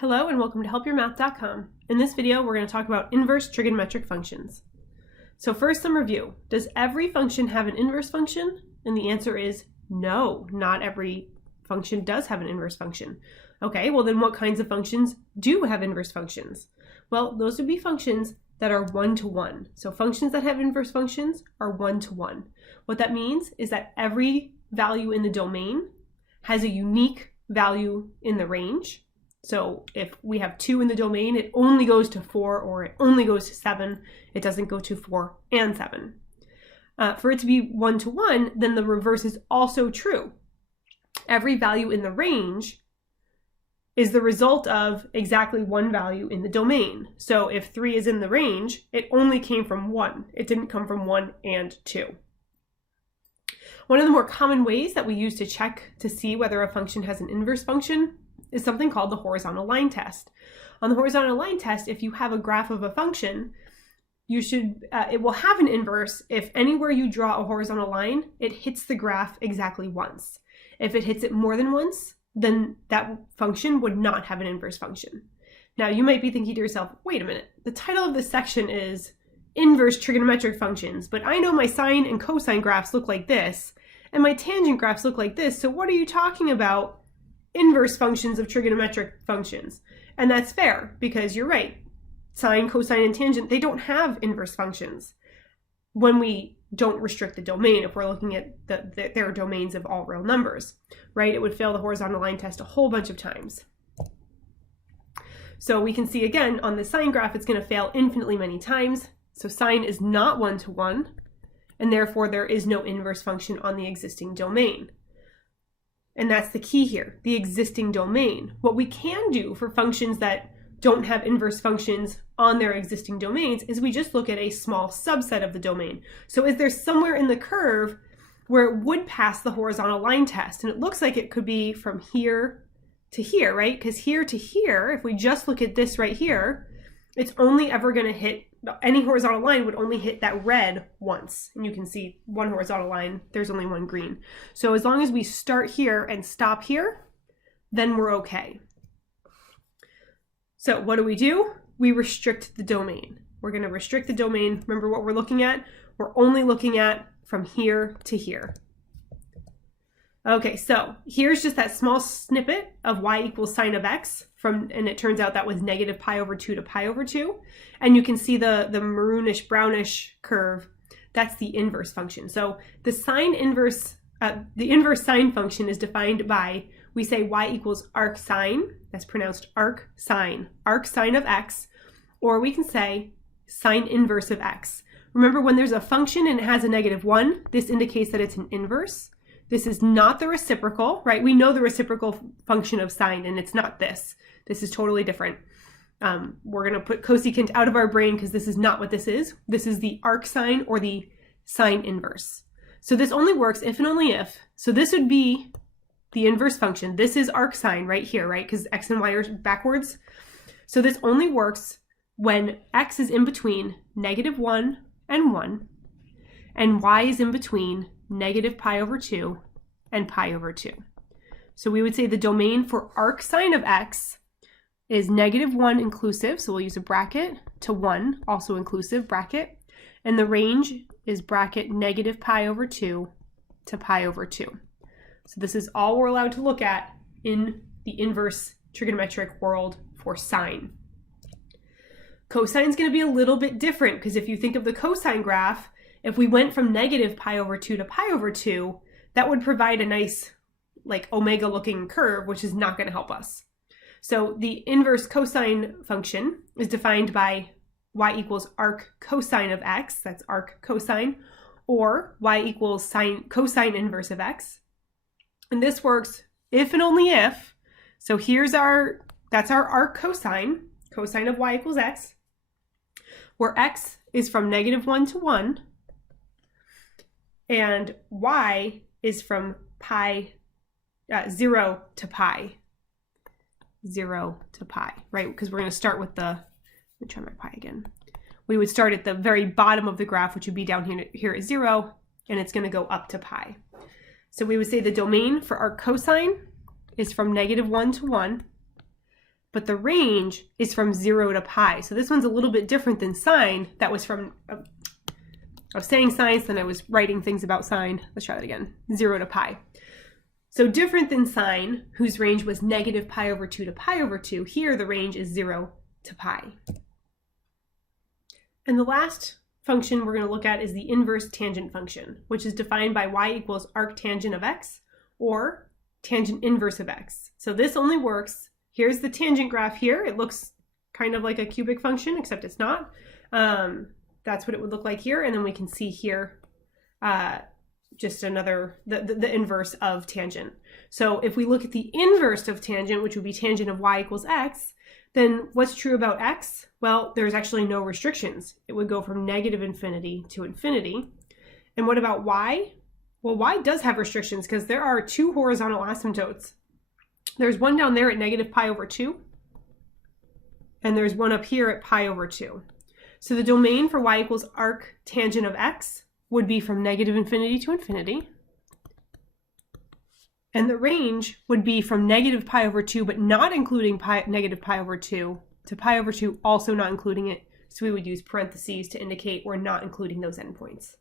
Hello and welcome to helpyourmath.com. In this video, we're going to talk about inverse trigonometric functions. So first, some review. Does every function have an inverse function? And the answer is no, not every function does have an inverse function. Okay, well then what kinds of functions do have inverse functions? Well, those would be functions that are one-to-one. So functions that have inverse functions are one-to-one. What that means is that every value in the domain has a unique value in the range. So if we have 2 in the domain, it only goes to 4 or it only goes to 7. It doesn't go to 4 and 7. For it to be one-to-one, then the reverse is also true. Every value in the range is the result of exactly one value in the domain. So if 3 is in the range, it only came from 1. It didn't come from 1 and 2. One of the more common ways that we use to check to see whether a function has an inverse function is something called the horizontal line test. On the horizontal line test, if you have a graph of a function, it will have an inverse if anywhere you draw a horizontal line, it hits the graph exactly once. If it hits it more than once, then that function would not have an inverse function. Now you might be thinking to yourself, wait a minute, the title of this section is inverse trigonometric functions, but I know my sine and cosine graphs look like this, and my tangent graphs look like this, so what are you talking about? Inverse functions of trigonometric functions. And that's fair, because you're right. Sine, cosine, and tangent, they don't have inverse functions when we don't restrict the domain. If we're looking at their domains of all real numbers, right? It would fail the horizontal line test a whole bunch of times. So we can see again on the sine graph, it's going to fail infinitely many times. So sine is not one-to-one, and therefore there is no inverse function on the existing domain. And that's the key here, the existing domain. What we can do for functions that don't have inverse functions on their existing domains is we just look at a small subset of the domain. So is there somewhere in the curve where it would pass the horizontal line test? And it looks like it could be from here to here, right? Because here to here, if we just look at this right here, it's only ever going to hit, any horizontal line would only hit that red once. And you can see one horizontal line, there's only one green. So as long as we start here and stop here, then we're okay. So what do? We restrict the domain. We're going to restrict the domain. Remember what we're looking at? We're only looking at from here to here. Okay, so here's just that small snippet of y equals sine of x and it turns out that was negative pi over 2 to pi over 2. And you can see the maroonish brownish curve. That's the inverse function. So the inverse sine function is defined by, we say y equals arc sine, that's pronounced arc sine of x, or we can say sine inverse of x. Remember, when there's a function and it has a -1, this indicates that it's an inverse. This is not the reciprocal, right? We know the reciprocal function of sine, and it's not this. This is totally different. We're going to put cosecant out of our brain because this is not what this is. This is the arc sine or the sine inverse. So this only works if and only if. So this would be the inverse function. This is arc sine right here, right? Because x and y are backwards. So this only works when x is in between -1 and 1, and y is in between negative pi over 2 and pi over 2. So we would say the domain for arc sine of x is -1 inclusive, so we'll use a bracket, to 1, also inclusive, bracket, and the range is bracket negative pi over 2 to pi over 2. So this is all we're allowed to look at in the inverse trigonometric world for sine. Cosine is going to be a little bit different, because if you think of the cosine graph, if we went from negative pi over 2 to pi over 2, that would provide a nice like omega looking curve, which is not going to help us. So the inverse cosine function is defined by y equals arc cosine of x, that's arc cosine, or y equals cosine inverse of x. And this works if and only if, so that's our arc cosine of y equals x, where x is from -1 to 1, and y is from 0 to pi. 0 to pi, right? Because we're going to start with let me try my pi again. We would start at the very bottom of the graph, which would be down here at 0, and it's going to go up to pi. So we would say the domain for arc cosine is from -1 to 1, but the range is from 0 to pi. So this one's a little bit different than sine. That was from, I was saying science, then I was writing things about sine. Let's try that again, 0 to pi. So different than sine, whose range was negative pi over 2 to pi over 2, here the range is 0 to pi. And the last function we're going to look at is the inverse tangent function, which is defined by y equals arctangent of x, or tangent inverse of x. So this only works, here's the tangent graph here. It looks kind of like a cubic function, except it's not. That's what it would look like here. And then we can see here just another, the inverse of tangent. So if we look at the inverse of tangent, which would be tangent of y equals x, then what's true about x? Well, there's actually no restrictions. It would go from negative infinity to infinity. And what about y? Well, y does have restrictions because there are two horizontal asymptotes. There's one down there at negative pi over 2, and there's one up here at pi over 2. So the domain for y equals arctangent of x would be from negative infinity to infinity. And the range would be from negative pi over 2, but not including negative pi over 2, to pi over 2, also not including it. So we would use parentheses to indicate we're not including those endpoints.